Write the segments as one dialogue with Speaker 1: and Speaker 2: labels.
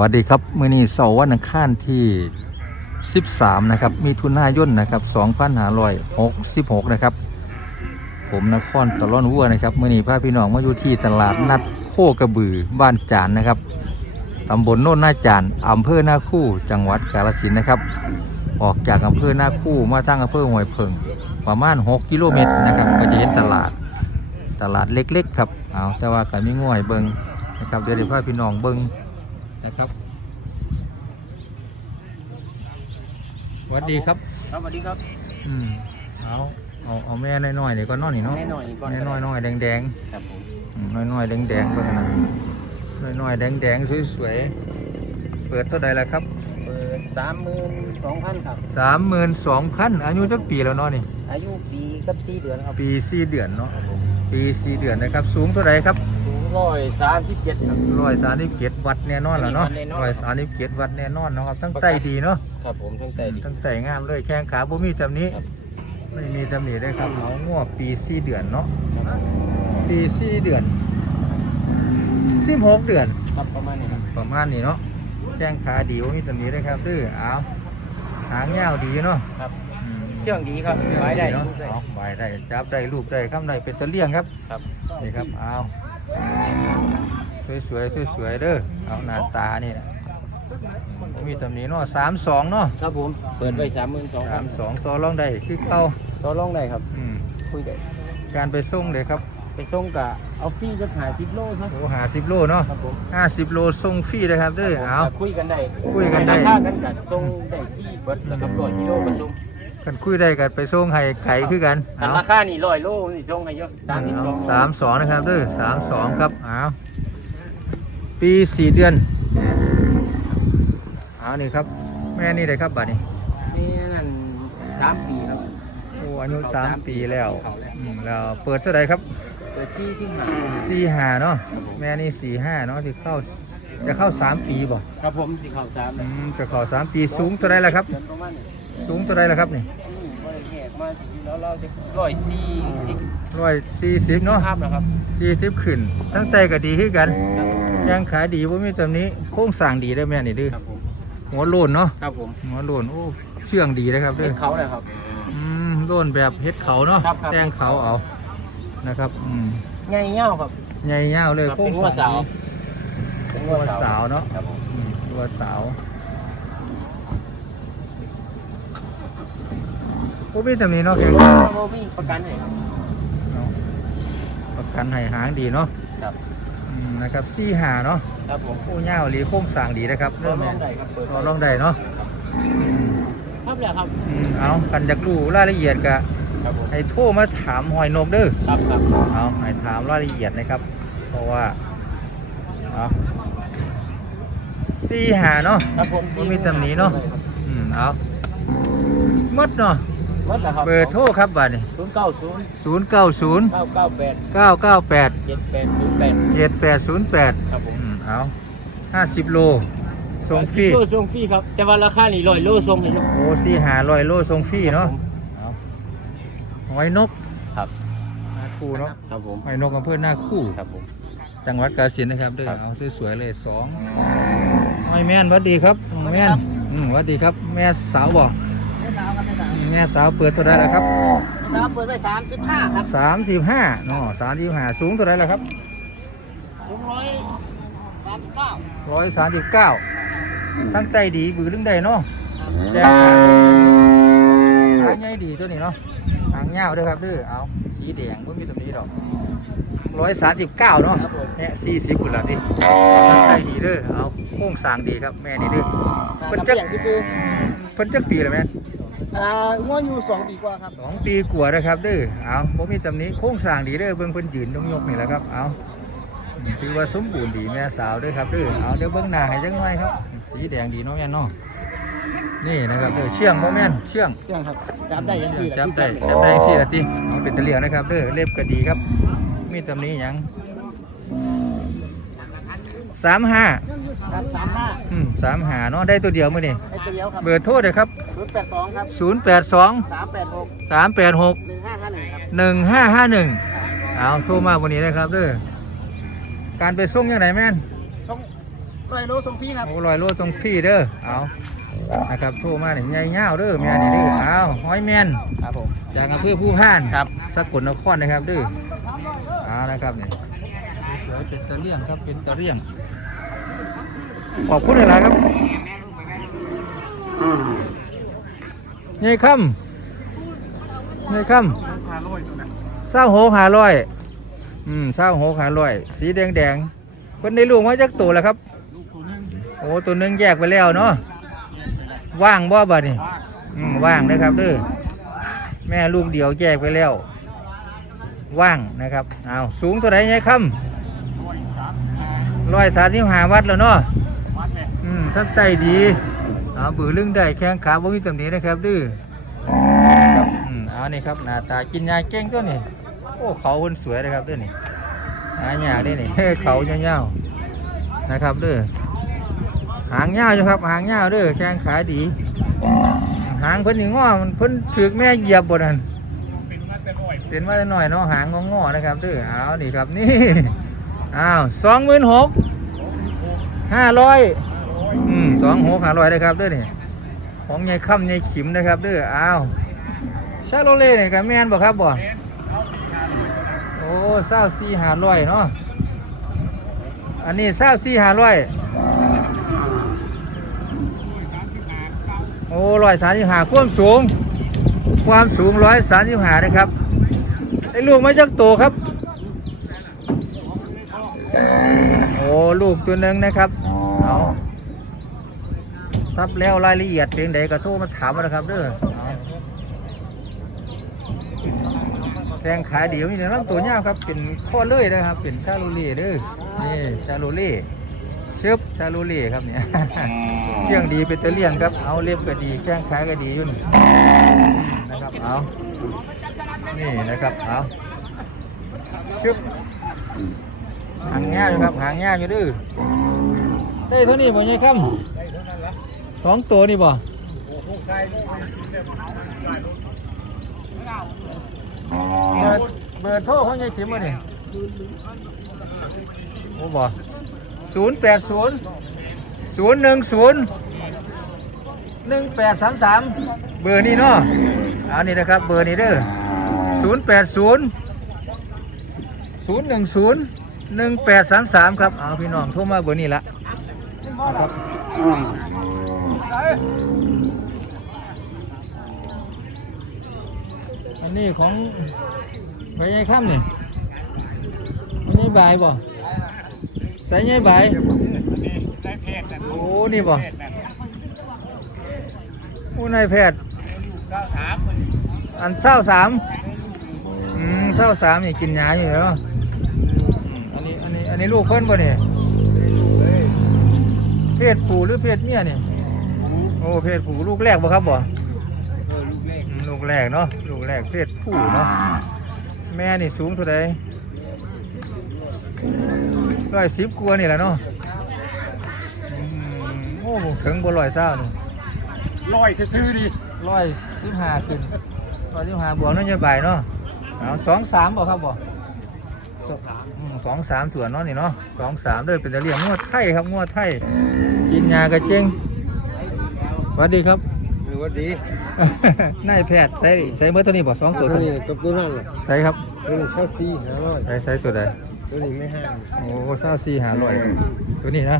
Speaker 1: วัสดีครับมื้อนี้เสาร์วันอังคารที่ 13 นะครับ มีทุนายนนะครับ2566 นะครับ ผมนครตะล่อนวัวนะครับมื้อนี้พาพี่น้องมาอยู่ที่ตลาดนัดโคกระบือบ้านจานนะครับตำบลโน่นหน้าจานอำเภอหน้าคู่จังหวัดกาฬสินธุ์นะครับ ออกจากอำเภอหน้าคู่มาทางอำเภอห้วยเพิงประมาณ 6 กิโลเมตรนะครับ ก็จะเห็นตลาดตลาดเล็กๆ ครับเอาแต่ว่าก็มีง่วยเบิงนะครับเดี๋ยวเดี๋ยวพาพี่น้องเบิง นะครับสวัสดีครับ
Speaker 2: ครับสวัสดีครับ
Speaker 1: อืมเอาเอาเอาแม่น้อยๆนี่ก็นอนนี่เนาะ
Speaker 2: แม่หน่อยก่อน
Speaker 1: แม่น้อยๆแดง
Speaker 2: ครับผม
Speaker 1: ๆอืมน้อยๆแดงๆเบิ่งกันนะน้อยๆแดงๆสวยๆเปิดเท่าใดแล้วครับ
Speaker 2: เปิดสามหมื่นสองพันครับ
Speaker 1: สามหมื่นสองพันอายุจักปีแล้วเนาะนี่
Speaker 2: อายุปีกับสี่เดือนครับ
Speaker 1: ปีสี่เดือนเนาะปีสี่เดือนนะครับ สูงเท่าไหรครับ
Speaker 2: สูง ร้อยสามสิบเจ็ดครับ
Speaker 1: ร้อยสามสิบเจ็ดวัดแน่นอนแล้วเนาะ
Speaker 2: วัดแน่นอน
Speaker 1: ร้อยสามสิบเจ็ดวัดแน่นอนเนาะครับทั้งไตดีเนาะ
Speaker 2: ครับผมทั้งแต่ดี
Speaker 1: ทั้งไตงามเลยแข้งขาบ่มีตำหนี้
Speaker 2: ครับ
Speaker 1: ไม่มีตำหนิได้ครับเอางวกปีสี่เดือนเนาะ
Speaker 2: ครับ
Speaker 1: ปีสี่เดือนสิบหกเดือน
Speaker 2: ครับประมาณนี้ครับ
Speaker 1: ประมาณนี้เนาะแข้งขาดีบ่มีตำหนิได้ครับดื้อเอาหางยาวดีเนาะ
Speaker 2: ครับ
Speaker 1: อืม
Speaker 2: เชื่องดีครับ
Speaker 1: เรื่อง
Speaker 2: ไว้ได้
Speaker 1: เนาะ
Speaker 2: ลูกได้
Speaker 1: เอาไว้ได้จับได้รูปได้ข้ามได้เป็นตะเลี่ยงครับ
Speaker 2: ครับ
Speaker 1: นี่ครับเอา สวยๆสวยๆเด้อเอาหน้าตานี่นะบ่มีตำหนิเนาะสามสองเนาะ
Speaker 2: ครับผม เปิดไว้สามหมื่นสอง
Speaker 1: สามสองต่อรองได้คือเข้า
Speaker 2: ต่อรองได้ครับ
Speaker 1: อืม
Speaker 2: คุยได้
Speaker 1: การไปส่งเลยครับ
Speaker 2: ไปส่งกะเอาฟรีจะหาสิบโลครับ
Speaker 1: โอ้หาสิบโลเนาะ
Speaker 2: ครับผม
Speaker 1: ห้าสิบโลส่งฟรีเลยครับเด้อเอา
Speaker 2: คุยกันได้
Speaker 1: คุยกันได้
Speaker 2: ราคากันกันส่งได้ที่เบิดแล้วก็ร้อยกิโลมาส่ง
Speaker 1: กันคุยได้กันไปส่งให้ไก่คือกัน
Speaker 2: แต่
Speaker 1: เอา
Speaker 2: ราคานี่ร้อยโลนี่ส่งให้เยอะตามที่สอง
Speaker 1: สามสองนะครับเด้อสามสองครับเอาปีสี่เดือนเอานี่ครับแม่นี่เลยครับบัดนี้
Speaker 2: นี่นั่นสามปีครับ
Speaker 1: โอ้อายุสามปีแล้ว
Speaker 2: เขาแล้ว
Speaker 1: อืมแล้วเปิดเท่าไหร่ครับ
Speaker 2: เปิดที่ที่หา
Speaker 1: สี่ห้าเนาะแม่นี่สี่ห้าเนาะที่เข้าจะเข้าสามปีบ่
Speaker 2: ครับผมสีขาวสาม
Speaker 1: อืมจะเข้าสามปีสูงเท่าไหร่ละครับ
Speaker 2: เดือนประมาณนี้
Speaker 1: สูงเท่าไหร่ละครับนี่
Speaker 2: นี่บริแขกมาถึงแล้วเราจะร้อยสี่สิบ
Speaker 1: ร้อยสี่สิบเนาะ
Speaker 2: ภาพนะครับ
Speaker 1: สี่สิบขึ้นตั้งแต่ก็ดีขึ้นกัน
Speaker 2: ครับผม
Speaker 1: ยังขายดีว่ามีตำหนี้โค้งสร้างดีได้อแม่นี่เดื้อ
Speaker 2: ครับผม
Speaker 1: หัวโลนเนาะ
Speaker 2: ครับผม
Speaker 1: หัวโลนโอ้เชื่องดีนะครับ
Speaker 2: เป็
Speaker 1: เด้อน
Speaker 2: เขาเลยครับ
Speaker 1: อืมโลนแบบเฮ็ดเขาเนาะ
Speaker 2: ครับครับ
Speaker 1: แต่งเขาเอานะครับอืม
Speaker 2: ใหญ่เงี้ยวครับ
Speaker 1: ใหญ่ยาวเลย
Speaker 2: ครับ
Speaker 1: โค้ง
Speaker 2: เป็นหัว
Speaker 1: สร้าง
Speaker 2: สาว
Speaker 1: ดีเป็นหัวสาวเนาะ
Speaker 2: ครับผม
Speaker 1: อืมตัวสาว โอ้มีตำหนี้เนาะแก
Speaker 2: โมบี้ประกันให้ครับ
Speaker 1: เนาะประกันให้หางดีเนาะ
Speaker 2: ครับ
Speaker 1: อืมนะครับซี่หาเนาะ
Speaker 2: ครับผม
Speaker 1: โอ้ยาวหลีโค้งสร้างดีนะครับ
Speaker 2: ต่อ
Speaker 1: เริ่ม
Speaker 2: ร
Speaker 1: เนี่
Speaker 2: อยงได้ครับเปิด
Speaker 1: ต่อรองได้เนาะอืม
Speaker 2: ครับแล้วครับ
Speaker 1: อืมเอากันอยากรู้รายละเอียดกะ
Speaker 2: ครับผม
Speaker 1: ให้โทรมาถามหอยนกเด้อ
Speaker 2: ครับครับ
Speaker 1: เอาให้ถามรายละเอียดนะครับ เพราะว่าเอาซี่หาเนาะ
Speaker 2: ครับผม
Speaker 1: บ่มีตำหนิเนาะอืมเอาหมดเนาะ
Speaker 2: หมดแล้วครับ
Speaker 1: เบอร์โทรครับบัดนี้
Speaker 2: ศูนย์เก้าศูนย์
Speaker 1: ศูนย์เก้าศูนย์
Speaker 2: เก้าเก้าแปด
Speaker 1: เก้าเก้าแปด
Speaker 2: เจ็ดแปดศูนย์แปด
Speaker 1: เจ็ดแปดศูนย์แปด
Speaker 2: ครับผม
Speaker 1: อืมเอาห้าสิบโลส่งฟรี
Speaker 2: โลส่งฟรีครับ แต่ว่าราคานี่ร้อยโลส่งให้ลูก
Speaker 1: โอ้ซี่หาร้อยโลส่งฟรีเนาะเอาหอยนก
Speaker 2: ครับ
Speaker 1: หน้าคู่เนาะ
Speaker 2: ครับผม
Speaker 1: หอยนกอำเภอหน้าคู่
Speaker 2: ครับผม
Speaker 1: จังหวัดกาฬสินธุ์นะครับเด้อ
Speaker 2: ครับ
Speaker 1: เอาสวยๆเลยสองไม่แม่นหวัดดีครับแม่นอืมหวัดดีครับ แม่สาวบอก แม่สาวเปิดเท่าไหรแล้วครับ
Speaker 2: สาวเปิดไปสามสิบห้าครับ
Speaker 1: สามสิบห้าเนาะสามสิบห้าสูงเท่าไหรแล้วครับ
Speaker 2: สูงร้อยสามสิบเก้า
Speaker 1: ร้อยสามสิบเก้าทั้งใจดีบือลึงได้เนาะแดงหางใหญ่ดีตัวนี้เนาะหางเงาวด้วยครับเด้อเอาสีแดงไม่มีตรงนี้ดอกร้อยสามสิบเก้าเนาะ
Speaker 2: ครับผม
Speaker 1: เนี่ยสี่สิบกุหลาบดิทั้งใจดีเด้อเอาโค้งสร้างดีครับแม่นี่เด้อ
Speaker 2: เป็นเปลี่ยนที่ซื้อ
Speaker 1: เพิ่นจักปีแล้วแม่น
Speaker 2: อ่าง้ออยู่สองปีกว่าครับ
Speaker 1: สองปีกว่านะครับเด้อเอาผมมีตำหนี้โค้งสร้างดีเด้อเบิ่งเพิ่นยืนยงยกนี่แหละครับเอาถือว่าสมบูรณ์ดีแม่สาวเด้อครับเด้อเอาเดี๋ยวเบิ่งหน้าให้จังหน่อยครับ สีแดงดีเนาะแม่นเนาะนี่นะครับเด้อเชื่องบ่แม่นเชื่อง
Speaker 2: เชื่องครับจับได้ยังสี่
Speaker 1: จับได้จับได้สี่นาทีเอาเป็นตะเลียงนะครับเด้อเล็บก็ดีครับ มีตำหนี้หยัง สามห้า
Speaker 2: ครับสามห้า
Speaker 1: อืมสามหาเนาะได้ตัวเดียวมื้อนี้
Speaker 2: ไอ้ตัวเดียวครับ
Speaker 1: เบอร์โทรเลยครับ
Speaker 2: ศูนย์แปดสองครับ
Speaker 1: ศูนย์แปดสอง
Speaker 2: สามแปดหก
Speaker 1: สามแปดหก
Speaker 2: หนึ่งห้าห้าหนึ่งครับ
Speaker 1: หนึ่งห้าห้าหนึ่งเอาโทรมาวันนี้นะครับเด้อการไปส่งยังไงแม่น
Speaker 2: ส่งร้อยโลส่งฟรีครับ
Speaker 1: โอ้ลอยโลตรงฟรีเด้อเอานะครับโทรมาเนี่ยใหญ่เงาวเด้อแม่นี่เด้อเอาห้อยแมน
Speaker 2: ครับผม
Speaker 1: จากอำเภอผู้พาน
Speaker 2: ครับ
Speaker 1: สกลนครนะครับเด้อเอานะครับเนี่ยสวยๆเป็นตะเลี่ยงครับเป็นตะเลี่ยง ขอบคุณหลายๆครับนี่คำนี่คำเศร้าโหหาร้อยอืมเศร้าโหหาร้อย สีแดงแดงๆคนในลูกมาจากตัวแล้วครับโอ้ตัวหนึงแยกไปแล้วเนาะว่างบ่บ่นี่อืมว่างนะครับเด้อแม่ลูกเดียวแยกไปแล้ว ว่างนะครับเอาสูงเท่าไหร่ไงคำร้อยสามสิบห้าวัดแล้วเนาะ ท่านใจดีเอาบือลึงได้แข้งขาบ่มีตำหนินะครับดื้อครับอืมเอานี่ครับหน้าตากินยาเก่งตัวนี่โอ้เขาคนสวยนะครับด้อนี่หาหยาได้นี่ เขาเงาวๆนะครับเด้อหางยาวอยู่ครับ หางยาวเด้อแข้งขาดี หางเพิ่นนี่ง้อมันเพิ่นถือแม่เหยียบบนนั้นเป็นมาแต่น้อยเนาะหางงอๆนะครับเด้อเอานี่ครับนี่อ้าวสองหมื่นหกห้าร้อย อืมสองหกหารอยนะครับเด้อนี่ของยายค่ำยายขิมนะครับเด้ออ้าวชาโลเล่เนี่ยกับแม่นบ่ครับบ่โอ้เศร้าสี่หารอยเนาะอันนี้เศร้าสี่หารอยโอ้ร้อยสามสิบห้าความสูง ความสูงร้อยสามสิบห้านะครับไอ้ลูกไมาจากโตครับ โอ้ลูกตัวหนึ่งนะครับ เอา ทับแล้วรายละเอียดเพียงใดก็โทรมาถามนะครับเด้อแพงขายเดียวนี่เนี่ยน้ำตัวยาครับ เป็นข้อเลื่อยนะครับ เป็นชาลูเล่เด้อนี่ชาลูเล่เชิบชาลูเล่ครับเนี่ยเชื่องดีเป็นตะเลี่ยงครับเอาเล็บก็ดีแข้งขาก็ดียู่นนะครับเอานี่นะครับเอาชึบหางแง่อยู่ครับหางแง่อยู่ดื้อได้เท่านี้บ่ยัยครับ สองตัวนี่บ่เบอร์เบอร์โทรของยายขิมบ่นี่โอ้บ่ศูนย์แปดศูนย์ศูนย์หนึ่งศูนย์หนึ่งแปดสามสามเบอร์นี้เนาะเอานี่นะครับเบอร์นี้เด้อศูนย์แปดศูนย์ศูนย์หนึ่งศูนย์หนึ่งแปดสามสามครับเอาพี่น้องโทรมาเบอร์นี้ละนะครับ อันนี้ของใบใหญ่ข้ามนี่อันนี้ใบบ่ใส่ใหญ่ใบโอ้นี่บ่โอ้นายแพทย์อันเศร้าสามอืมเศร้าสามนี่กินยาอยู่แล้วอันนี้อันนี้อันนี้ลูกเพิ่นบ่เนี่ยเพศผู้หรือเพศเมียเนี่ย อ้เพศผู้ลูกแรกบ่ครับบ่
Speaker 2: เออลูกเล็ก
Speaker 1: อืมลูกแรกเนาะลูกแรกเพศผู้เนาะแม่นี่สูงเท่าใดร้อยสิบกว่านี่แหละเนาะอืมโอ้ถึงบ่ร้อยเศร้านี่
Speaker 2: ร้อยซื้อๆดิ
Speaker 1: ร้อยสิบห้าขึ้นร้อยสิบห้าบวกนั่นจะบ่ายเนาะเอาสองสามบ่ครับบ่สองอืมสองสามถั่วเนาะนี่เนาะสองสามเด้อเป็นตะเลียงงวดไทยครับงวดไทยกินยากระเจง สวัสดีครับ
Speaker 2: หรือว่าดี
Speaker 1: นายแพทย์ใส่ใส่เมื่อตัวนี้บ่สองตัว
Speaker 2: ตั
Speaker 1: ตัวว
Speaker 2: นี้
Speaker 1: นี้
Speaker 2: กับตัวนั้น
Speaker 1: ใส่ครับ
Speaker 2: ตัวนี้เช่าซีห้าร้อย
Speaker 1: ใส่ใส่ตัวใด
Speaker 2: ตัวนี้ไม่ห้าง
Speaker 1: โอ้เศร้าสี่ห้าร้อยตัวนี้นะ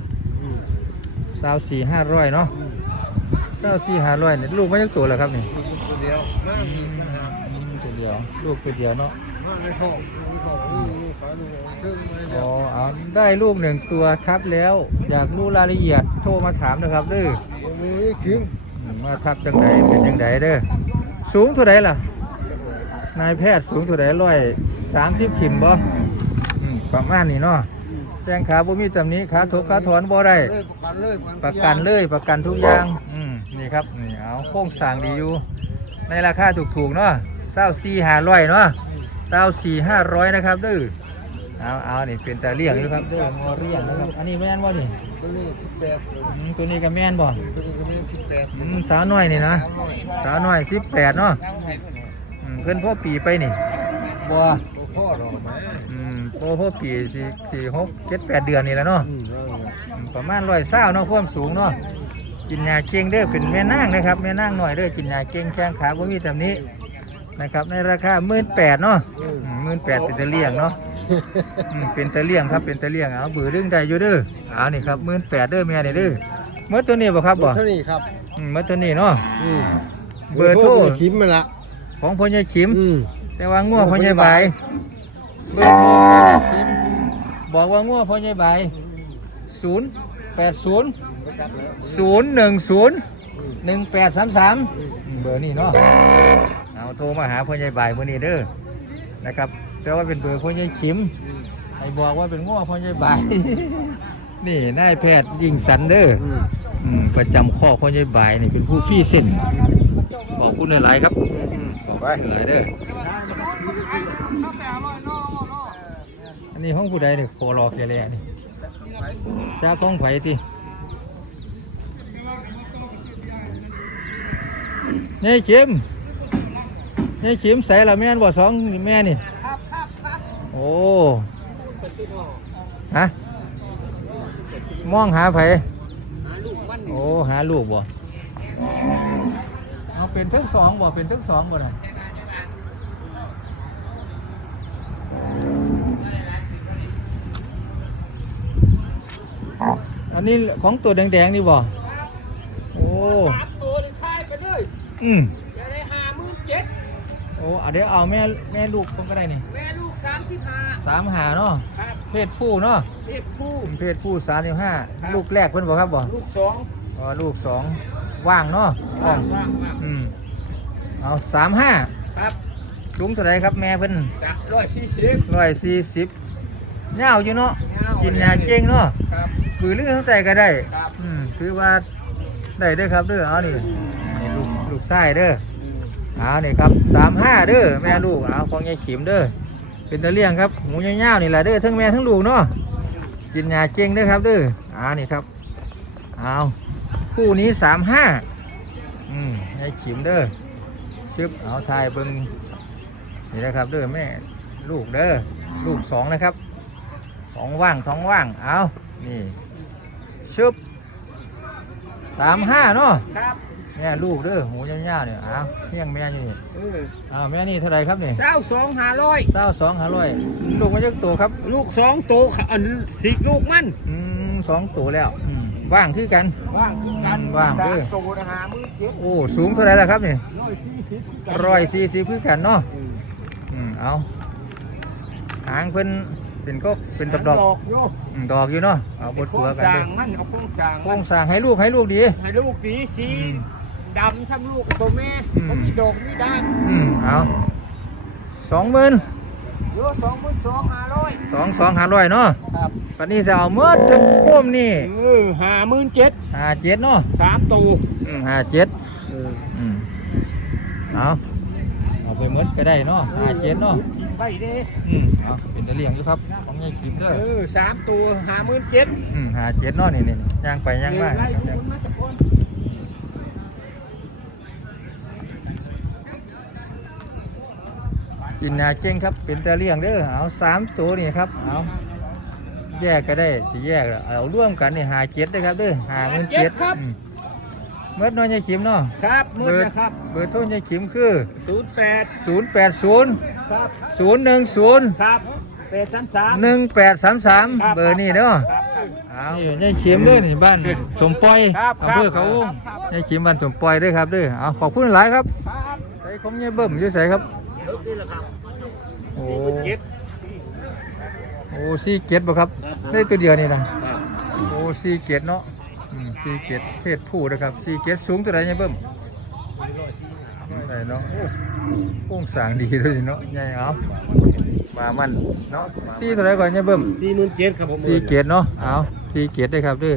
Speaker 1: เศร้าสี่ห้าร้อยเนาะเศร้าสี่ห้าร้อยเนี่ยลูกไม่ยักตัวแล้วครับนี่
Speaker 2: ตัวเดียวมาอีกนะฮะ
Speaker 1: อืมตัวเดียวลูกตัวเดียวเนาะ
Speaker 2: มาในท้องในท้องนี่ขาดูซึ่งไม่
Speaker 1: อ๋
Speaker 2: เดีย
Speaker 1: อ
Speaker 2: ว
Speaker 1: เอาได้ลูกหนึ่งตัวทับแล้ว อยากรู้รายละเอียดโทรมาถามนะครับเด้อ
Speaker 2: มือคิ้ว
Speaker 1: อืมว่าทับจังไดเป็นจังไดเด้อสูงเท่าไดล่ะ นายแพทย์สูงเท่าไดร้อยสามสิบขินบ่อืมประมาณนี้เนาะแข้งขาบ่มีตำหนี้ขาทบขาถอนบ่ได้
Speaker 2: เลยประกันเลย
Speaker 1: ประกันเลยประกันทุกอย่างอืมนี่ครับนี่เอาโค้งสร้างดีอยู่ ในราคาถูกๆเนาะเศร้าสี่ห้าร้อยเนาะเศร้าสี่ห้าร้อยนะครับเด้อเอาเอานี่เป็นตาเลี่ยงอยู่ครับเด้องอเลี่ยงนะครับอันนี้แม่นบ่นี่
Speaker 2: ตัวนี้สิบแปด
Speaker 1: อืมตัวนี้ก็แม่นบ่
Speaker 2: ตัวนี้ก็มีสิบแปด
Speaker 1: อืมสาวน้อยนี่นะสาวน้อยสิบแปดเนาะอืมเพิ่นพ่อปีไปนี่บ่
Speaker 2: พ่อหรอไหม
Speaker 1: อืมพ่อพ่อปีสี่สี่หกเจ็ดแปดเดือนนี่แหล้วเนาะ
Speaker 2: อืม
Speaker 1: อืมประมาณร้อยเศร้าเนาะความสูงเนาะกินยาเก่งเด้อเป็นแม่นางนะครับแม่นางหน่อยเด้อกินยาเก่งแข้งขาบ่มีแบบนี้ นะครับ ในราคาหมื่นแปดเนาะหมื่นแปดเป็นตะเลียงเนาะอืมเป็นตะเลียงครับเป็นตะเลียงเอาเบือเรื่องใดอยู่เด้อเอานี่ครับหมื่นแปดเด้อแม่นี่เด้อเมื่อตัวนี้บ่ครับบ่
Speaker 3: เท่านี้ครับ
Speaker 1: อืมเมื่อตัวนี้เนาะ
Speaker 3: อืม
Speaker 1: เบอร์โทร
Speaker 3: คิมมาละ
Speaker 1: ของพ่อใหญ่ขิม
Speaker 3: อืม
Speaker 1: แต่ว่างัวพ่อใหญ่ใบายเบอร์โทรพ่อใหญ่ขิมบอกว่างัวพ่อใหญ่ใบศูนย์แปดศูนย์ศูนย์หนึ่งศูนย์หนึ่งแปดสามสามเบอร์นี้เนาะ เอาโทรมาหาพ่อใหญ่ใบายมื่อนี้เด้อนะครับ แต่ว่าเป็นเบอร์พ่อใหญ่ขิมให้บอกว่าเป็นงัวพ่อใหญ่ใบาย นี่นายแพทย์ยิงสันเด้อ
Speaker 3: อืม
Speaker 1: อืมประจำข้อพ่อใหญ่ใบายนี่เป็นผู้ฟรีเส้นขอบคุณหลายๆครับขอบคุณหลายเด้ออันนี้ห้องผู้ใดเนี่ยโครอแกแลนี่จ้าของไผตินี่เข็ม นี่เข็มใส่ละแม่นบ่สองแม่นี่โอ้ฮะมองหาไผโอ้หาลูกบ่เอาเป็นทั้งสองบ่เป็นทั้งสองบ่น่ะอันนี้ของตัวแดงๆนี่บ่โอ้
Speaker 2: สามตัวเลยขายไปเลย
Speaker 1: อืม
Speaker 2: จะได้ห้าหมื่นเจ็ด
Speaker 1: โอ้เอาเดี๋ยวเอาแม่แม่ลูกผมก็ได้นี่
Speaker 2: แม่ลูกสามสิบห้า
Speaker 1: สามหาเนาะ
Speaker 2: ครับ
Speaker 1: เพศผู้เนาะ
Speaker 2: เด็กผู้
Speaker 1: เพศผู้สามสิบห้า
Speaker 2: ครับ
Speaker 1: ลูกแรกเพิ่นบ่ครับบ่
Speaker 2: ลูกสอง
Speaker 1: อ๋อลูกสองว่างเนาะห้
Speaker 2: ว่า
Speaker 1: องง
Speaker 2: ว่างว่าง
Speaker 1: อืมเอาสามห้า
Speaker 2: ครับ
Speaker 1: ลุงเท่าไหรครับแม่เพิ่น
Speaker 2: สามร้อยสี่สิบ
Speaker 1: ร้อยสี่สิบเงาวอยู่เนาะ
Speaker 2: เงา
Speaker 1: กินยาเก่งเนาะ
Speaker 2: ครับ
Speaker 1: ปือเรื่องทั้งใจก็ได้
Speaker 2: ครับ
Speaker 1: อืมถือว่าได้เด้อครับเด้อเอานี่นี่ลูกลูกไส้เด้อ เอาเนี่ครับสามห้าเด้อแม่ลูกเอาของยายขิมเด้อเป็นตะเลี่ยงครับหมูยาวๆนี่แหละเด้อทั้งแม่ทั้งลูกเนาะกินยาเก่งเด้อครับเด้อเอานี่ครับเอาคู่นี้สามห้าอืมยายขิมเด้อชึบเอาทายเบิ้งนี่นะครับเด้อแม่ลูกเด้อลูกสองนะครับท้องว่างท้องว่างเอานี่ชึบสามห้าเนาะ
Speaker 2: ครับ
Speaker 1: แม่ลูกเด้อหูยาวๆเนี่ยเอาเที่ยงแม่อยู่นี่
Speaker 2: เออ
Speaker 1: เอาแม่นี่เท่าไหรครับนี่
Speaker 2: เศร้าสองห้าร้อย
Speaker 1: เศร้าสองห้าร้อยลูกมาเยอะตัวครับ
Speaker 2: ลูกสองโตวอันสิลูกมัน
Speaker 1: อืมสองตัวแล้วอืมว่างคือกัน
Speaker 2: ว่างกัน
Speaker 1: ว่าง
Speaker 2: สา
Speaker 1: เด้
Speaker 2: ม
Speaker 1: อ
Speaker 2: ตัวนะห้าหมื่นเจ็ด
Speaker 1: โอ้สูงเท่าไหรแล้วครับนี่
Speaker 2: ร้อยสี่สิบ
Speaker 1: ร้อยสี่สิบคือกันเนาะ
Speaker 2: อืม
Speaker 1: อืมเอาหางเพิ่นเป็นก็เป็นดอกดอก
Speaker 2: ดอกโย
Speaker 1: ๆอืมดอกอยู่เนาะเอาบด
Speaker 2: โคร
Speaker 1: ตัว
Speaker 2: ง
Speaker 1: กัน
Speaker 2: สร้า
Speaker 1: เล
Speaker 2: ง
Speaker 1: ย
Speaker 2: มันเอาโครงสร้าง
Speaker 1: โคร
Speaker 2: มัน
Speaker 1: งสร้างให้ลูกให้ลูกดี
Speaker 2: ให้ลูกดีสี
Speaker 1: อืม
Speaker 2: ดำซ้ำลูกตัวแม่
Speaker 1: อืม
Speaker 2: เขามีดอกมีด้าน
Speaker 1: อืมเอาสองหมื่น
Speaker 2: โยสองหมื่นสองห้าร้อย
Speaker 1: สองสองห้าร้อยเนาะ
Speaker 2: ครับ
Speaker 1: ตอนนี้จะเอาเมื่อถึงโคมนี่
Speaker 2: เออห้าหมื่นเจ็ด
Speaker 1: ห้าเจ็ดเนาะ
Speaker 2: สามตัว
Speaker 1: อืมห้าเจ็ด
Speaker 2: เออ
Speaker 1: อืมเอาเอาไปหมดก็ได้เนาะห้าเจ็ดเนาะ
Speaker 2: ไปเด้
Speaker 1: อืมเอาเป็นตะเลียงอยู่ครับของยายคิมเด้อ
Speaker 2: เออสามตัวห้าหมื่นเจ็ด
Speaker 1: อืมห้าเจ็ดเนาะนี่นี่ย่างไปย่างมา
Speaker 2: ไล่
Speaker 1: ครับ
Speaker 2: คุณมาจากคน
Speaker 1: กินยาเก่งครับเป็นตะเลียงเด้อเอาสามตัวนี่ครับเอาแยกก็ได้สิแยกแล้วเอาร่วมกันนี่ห้าเจ็ดได้อครับเด้อห้าหมื่นเจ็ดอืมเมื่อน้อยยายคิมเนาะ
Speaker 2: ครับมื
Speaker 1: เบ
Speaker 2: ด
Speaker 1: อร์
Speaker 2: นะครับ
Speaker 1: เบอร์โทรยายขิมคือ
Speaker 2: ศูนย์แปด
Speaker 1: 0 8 0
Speaker 2: ครับ
Speaker 1: 0 1 0
Speaker 2: ครับแปดสามสาม
Speaker 1: 1 8 3 3 เบอร์นี่เนาะ
Speaker 2: ครับครับ
Speaker 1: เอานี่ยายขิมเด้อนี่บ้านสมปล่อย
Speaker 2: ครับ
Speaker 1: อำเภอเขาวง
Speaker 2: ครับ
Speaker 1: ยายขิมบ้านสมปล่อยเด้อครับเด้อเอาขอบคุณหลายครับ
Speaker 2: ครับ
Speaker 1: ใส่ของยายเบิ่มอยู่ใส่ครับ โอ้โอ้ซีเกตบ่ครับ ได้ตัวเดียวนี่นะโอ้ซีเกตเนาะอืมซีเกตเพศผู้นะครับซีเกตสูงตัวไหนยายเบิ่มได้เนาะโอ้โป่งสร้างดีเลยเนาะใหญ่เอามามันเนาะซีตัวไหนก่อนยายเบิ่ม
Speaker 3: สี่หมื่นเจ็ดครับผม
Speaker 1: ซีเกตเนาะเอาซีเกตได้ครับเด้อ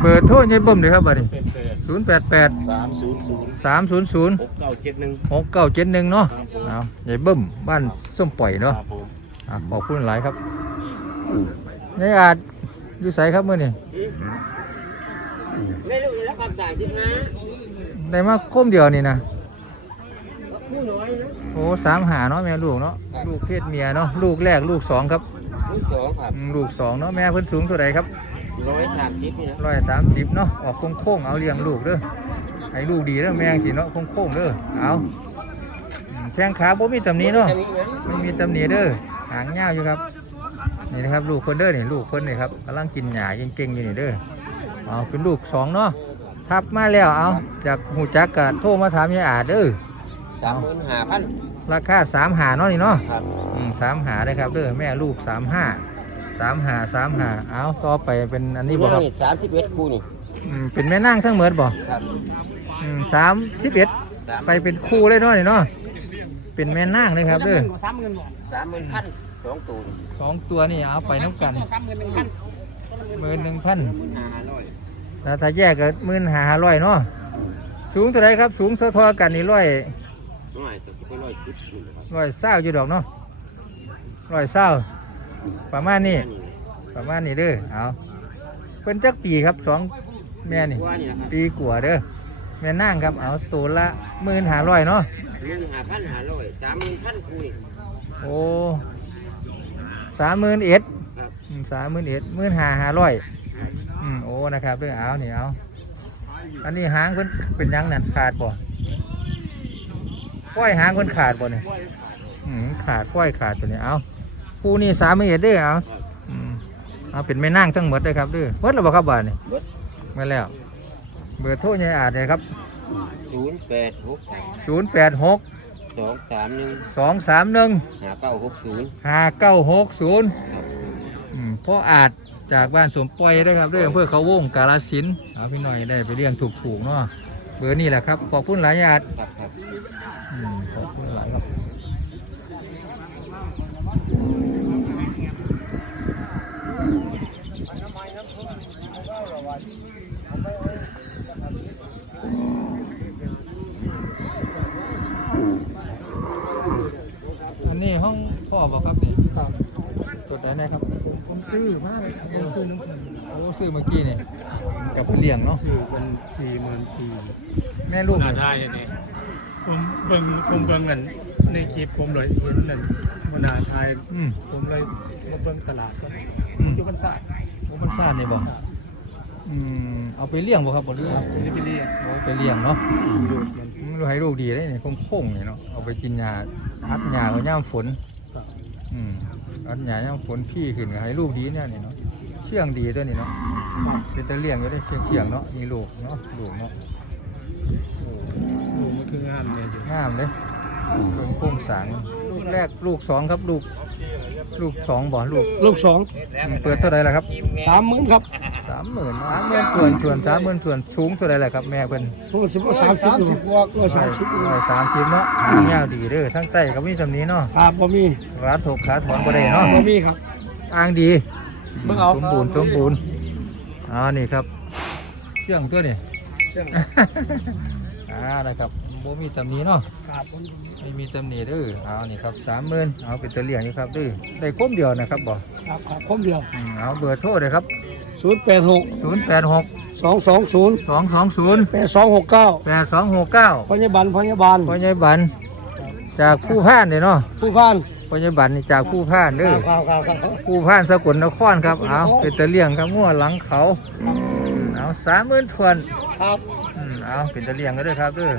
Speaker 1: เบอร์โทรยายเบิ่มเลยครับบัดนี้
Speaker 3: เป็นแปด
Speaker 1: ศูนย์แปดแปด
Speaker 3: สามศูนย์ศูนย์
Speaker 1: สามศูนย์ศูนย์
Speaker 3: หกเก้าเจ็ดหนึ่ง
Speaker 1: หกเก้าเจ็ดหนึ่งเนาะ
Speaker 3: ครับผม
Speaker 1: เอายายเบิ่มบ้านส้มปล่อย
Speaker 3: ค
Speaker 1: เนาะ
Speaker 3: รับผม
Speaker 1: อะขอบคุณหลายครับยายอาจอยู่ใสครับมื่อนี่
Speaker 2: ไม่รู้แล้วครับสายที่ห้า
Speaker 1: ได้มาคมเดียวนี่นะ
Speaker 2: ผู้น้อยนะ
Speaker 1: โอ้สามหาเนาะแม่ลูกเนาะลูกเพศเมียเนาะลูกแรกลูกสองครับ
Speaker 2: ลูกสองครับ
Speaker 1: อืมลูกสองเนาะแม่เพิ่นสูงเท่าไหร่ครับ
Speaker 2: ร้อยสามสิบนี่นะ
Speaker 1: ร้อยสามสิบเนาะออกโค้งๆเอาเลี้ยงลูกเด้อให้ลูกดีเด้อแมงสิเนาะโค้งๆเด้อเอาอืมแข้งขาบ่มีตำหนี้เนาะ
Speaker 2: แค่นี้นะ
Speaker 1: ไม่มีตำหนิเด้อหางยาวอยู่ครับนี่นะครับลูกเพิ่นเด้อนี่ลูกเพิ่นนี่ครับกำลังกินหญ้าเก่งๆอยู่นี่เด้อเอาเป็นลูกสองเนาะทับมาแล้วเอาจากหูจักกะโทรมาถามยายอาจเด้อ
Speaker 2: สามหมื่นห้าพัน
Speaker 1: ราคาสามหาเนาะนี่เนาะ
Speaker 2: ครับ
Speaker 1: อืมสามหาได้ครับเด้อแม่ลูกสามห้า สามหาสามหาเอาต่อไปเป็นอันนี้บ่ครับ
Speaker 2: สามสิบเอ็ดคู่นี่
Speaker 1: อืมเป็นแม่นางทั้งเหมือนบ่
Speaker 2: ครับ
Speaker 1: อืมสามสิบเอ็ด
Speaker 2: สาม
Speaker 1: ไปเป็นคู่เลยเนาะนี่เนาะเป็นแม่นางเลยครับเด้อ
Speaker 2: สามหมื่นสามหมื่นพันสองตัวนี่
Speaker 1: สองตัวนี่เอาไปน้ำกัน
Speaker 2: สามหมื่นหนึ่งพัน
Speaker 1: หมื่นหนึ่งพัน
Speaker 2: ห้าร้อย
Speaker 1: แล้วถ้าแยกก็หมื่นหาร้อยเนาะสูงเท่าไรครับสูงเท่าๆกันนี่ร้อย
Speaker 2: น้อยจะไปร้อยสิบนี่นะครับ
Speaker 1: ร้อยเศร้าอยู่ดอกเนาะร้อยเศร้า ประมาณนี้ประมาณนี้เด้อเอาเป็นจักปีครับสองแม่นี่
Speaker 2: ว่านี่นะครับ
Speaker 1: ปีกว่าเด้อแม่นั่งครับเอาตัวละหมื่นหาร้อยเนาะ
Speaker 2: หมื่นห้าพันห้าร้อยสามหมื่นพันคู่นี่
Speaker 1: โอ้สามหมื่นเอ็ด
Speaker 2: ครับ
Speaker 1: สามหมื่นเอ็ดหมื่นหาหาร้อยอืมโอ้นะครับเด้อเอานี่เอาอันนี้หางเพิ่นเป็นหยังนั่นขาดบ่ฝ้อยหางเพิ่นขาดบ่เนี่ยอืมขาดฝ้อยขาดตัวนี้เอา คู่นี้สามหมื่นเอ็ดเด้อเอาอืมเอาเป็นแม่นั่งทั้งหมดเลยครับเด้อหมดแล้วบ่ครับบ้านนี่
Speaker 2: เบิด
Speaker 1: มาแล้ว เบอร์โทรยายอาจเลยครับ
Speaker 2: ศูนย์แปดหก
Speaker 1: ศูนย์แปดหก
Speaker 2: สองสามหนึ่ง
Speaker 1: สองสามหนึ่ง
Speaker 2: ห้าเก้าหกศูนย์
Speaker 1: ห้าเก้าหกศูนย์
Speaker 2: ครับ
Speaker 1: พ่ออาจจากบ้านสวนปล่อยได้ครับด้วยอำเภอเขาวงกาลสินธุ์เอาพี่หน่อยได้ไปเลี้ยงถูกๆเนาะเบอร์นี่แหละครับขอบคุณหลายญาติ
Speaker 2: ครับครับ
Speaker 1: อืมขอบคุณหลายครับอั นนี้ห้องพ่อบอกครับนี่ครับตัวไหนนะครับ
Speaker 4: ผมซื้อมาเลยครับผมซื้อน้ำผึ้ง
Speaker 1: โอ้ซื้อเมื่อกี้นี่จะไปเลี้ยงเนาะ
Speaker 4: ซื้อเป็นสี่หมื่นสี่
Speaker 1: แม่ลูก
Speaker 3: น่า
Speaker 1: นี่
Speaker 3: ได้อันนี้
Speaker 4: ผมเบิ่งผมเบิ่งนั่นในคลิปผมเลยเห็นนั่นมนาไทย
Speaker 1: อืม
Speaker 4: ผมเลยมาเบิ่งตลาดก็
Speaker 1: อืม
Speaker 4: จุบันสาย
Speaker 1: โอ้มันซ่านนี่บ่อืมเอาไปเลี้ยงบ่ครับบ่เลี้ยง
Speaker 4: ผมจะไปเรียก
Speaker 1: เอาไปเลี้ยงเนาะ
Speaker 4: ดูดมัน
Speaker 1: มันรู้ให้ลูกดีได้นี่คงๆนี่เนาะเอาไปกินยา อัดยาเขาย่ามฝน
Speaker 4: ครับ
Speaker 1: อืมอัดยาย่ามฝนพี่ขึ้นก็ให้ลูกดีเนี่ยนี่เนาะเชื่องดีตัวนี้เนาะเป็นตะเลี้ยงก็ได้เชียงเชียงๆเนาะมีลูกเนาะลูกเนาะโอ้
Speaker 4: ดูมันคืองามเลยอยู่
Speaker 1: งามเลยเบิ่งโครงสร้างลูกแรกลูกสองครับลูก ลูกสองบ่ลูก
Speaker 4: ลูกสอง
Speaker 1: อืมเปิดเท่าไหร่ล่ะครับ
Speaker 4: สามหมื่นครับ
Speaker 1: สามหมื่นสามหมื่นส่วนส่วนสามหมื่นส่วนสูงเท่าไหร่ล่ะครับแม่เพิ่น
Speaker 4: ทุกสิบสามสิบสิบวกร้อยสามสิบ
Speaker 1: ร้อยสามสิบเนาะหางยาวดีเด้อทั้งใต้ก็มีตำนี้เนาะ
Speaker 4: ครับบ่มี
Speaker 1: ร้านถกขาถอนบ่ได้เนาะ
Speaker 4: บ่มีครับ
Speaker 1: อ้างดี
Speaker 4: เบิ่งเอา
Speaker 1: สมบูรณ์สมบูรณ์อ่านี่ครับ เชื่องตัวนี่
Speaker 4: เชื่อง
Speaker 1: อ่านะครับ บ่มีตำนี้เนาะ
Speaker 4: ครับผม
Speaker 1: ไม่มีตำนี้เด้อเอานี่ครับสามหมื่นเอาเป็นตัวเลี้ยงนี่ครับเด้อได้คมเดียวนะครับบ่
Speaker 4: ครับครับผมเดียว
Speaker 1: อืมเอาเบอร์โทรเลยครับ
Speaker 4: ศูนย์แปดหก
Speaker 1: ศูนย์แปดหก
Speaker 4: สองสองศูนย์
Speaker 1: สองสองศูนย์
Speaker 4: แปดสองหกเก้า
Speaker 1: แปดสองหกเก้า
Speaker 4: พยาบาลพยาบาล
Speaker 1: พ่อใหญ่บันจากผู้พ่านเด้เนาะ
Speaker 4: ผู้พัน
Speaker 1: พ่อใหญ่บันนี่จากผู้พ่านเด้อ
Speaker 4: ครับครับครับครับ
Speaker 1: ผู้พ่านสกลนครครับเอาเป็นตะเลี่ยงครับงัวหลังเขาอืมเอาสามหมื่นทวน
Speaker 4: ครับ
Speaker 1: อืมเอาเป็นตะเลี่ยงก็ด้วยครับเด้อ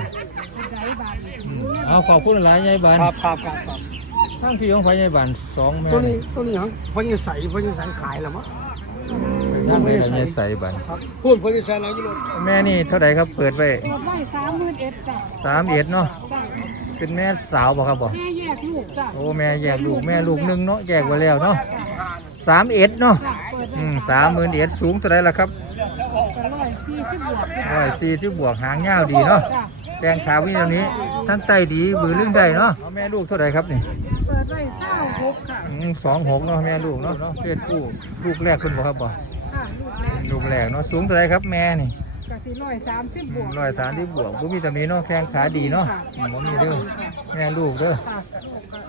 Speaker 1: อืมเอาขอบคุณหลายยายบัน
Speaker 4: ครับครับครับครับ
Speaker 1: ทั้งพี่ของพ่อใหญ่บันสองแม่
Speaker 4: ตัวนี้ตัวนี้ครับพญาใสพญาใสขายแล้วมั้ง
Speaker 1: ทั้งแม่กับยายใส่บัน
Speaker 4: ครับพูดพญาใสอะไรอยู่เลย
Speaker 1: แม่นี่เท่าไหร่ครับเปิดไว้
Speaker 5: เปิดไว้สามหมื่นเอ็ดจ้ะ
Speaker 1: สามเอ็ดเนาะ
Speaker 5: จ้ะ
Speaker 1: เป็นแม่สาวบ่ครับบ่
Speaker 5: แม่แยกลูกจ้ะ
Speaker 1: โอ้แม่แยกลูกแม่ลูกหนึงเนาะแยกไว้แล้วเนาะสามเอ็ดเนาะ
Speaker 5: จ้ะเปิดไว้
Speaker 1: อืมสามหมื่นเอ็ดสูงเท่าไหร่ล่ะครับ
Speaker 5: ก็ร้อยสี่สิบบวกจ้ะ
Speaker 1: ร้อยสี่สิบบวกหางยาวดีเนาะ
Speaker 5: จ้ะ
Speaker 1: แปลงขาววิ่งตรงนี้ท่านไต้ดีบือลึงได้เนาะเอาแม่ลูกเท่าไหร่ครับนี่
Speaker 5: เปิดไว้เศร้าหกค่ะ
Speaker 1: สองหกเนาะแม่ลูกเนาะเพศผู้ลูกแรกคุณบอกครับบ่
Speaker 5: ค่ะลูกแรก
Speaker 1: ลูกแรกเนาะสูงเท่าไหร่ครับแม่นี่
Speaker 5: ก็สี่ร้อยสามสิบบวก
Speaker 1: ร้อยสามที่บวกบุมีตำหนี้เนาะแข้งขาดีเนาะอืมบ่มีเด้อแม่ลูกเด้อ
Speaker 5: ค่ะ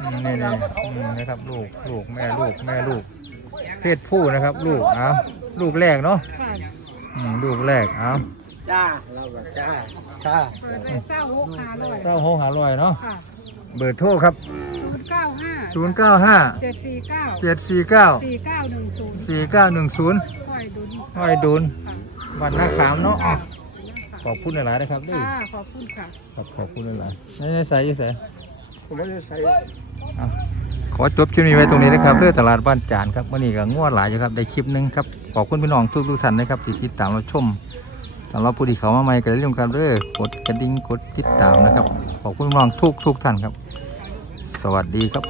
Speaker 1: อืมนี่นี่อืมนะครับลูกลูกแม่ลูกแม่ลูก เพศผู้นะครับ ลูกเอาลูกแรกเนาะ
Speaker 5: ค่ะ
Speaker 1: อืมลูกแรกเอา
Speaker 4: จ้าเราแบบจ้าจ้า
Speaker 5: เปิดไว้เศร้าหกห้าร้อย
Speaker 1: เจ้าหกหาร้อยเนาะ
Speaker 5: ค่ะ
Speaker 1: เบอร์โทรครับ
Speaker 5: ศูนย์เก้าห้า
Speaker 1: 095
Speaker 5: เจ็ดสี่เก้า
Speaker 1: 749
Speaker 5: สี่เก้าหนึ่งศูนย์
Speaker 1: 4910
Speaker 5: ค่อยดุล
Speaker 1: ห้อยดุล
Speaker 5: ค่ะ
Speaker 1: วันหน้าขามเนาะขอบคุณหลายๆนะครับด้วย
Speaker 5: ค่ะขอบคุณค่ะ
Speaker 1: ครับขอบคุณหลายๆนี่ใส่ยี่ใส่
Speaker 2: ผมไม่ได้ใช้
Speaker 1: อะ ขอจบคลิปนี้ไว้ตรงนี้นะครับเรื่องตลาดบ้านจานครับวันนี้ก็ง้วหลายอยู่ครับได้คลิปหนึงครับขอบคุณพี่น้องทุกทุกท่านนะครับที่ติดตามรับชมสำหรับผู้ที่เขามาใหม่ก็อย่าลืมกันเด้อกดกระดิ่งกดติดตามนะครับ ขอบคุณพี่น้องทุกทุกท่านครับ สวัสดีครับ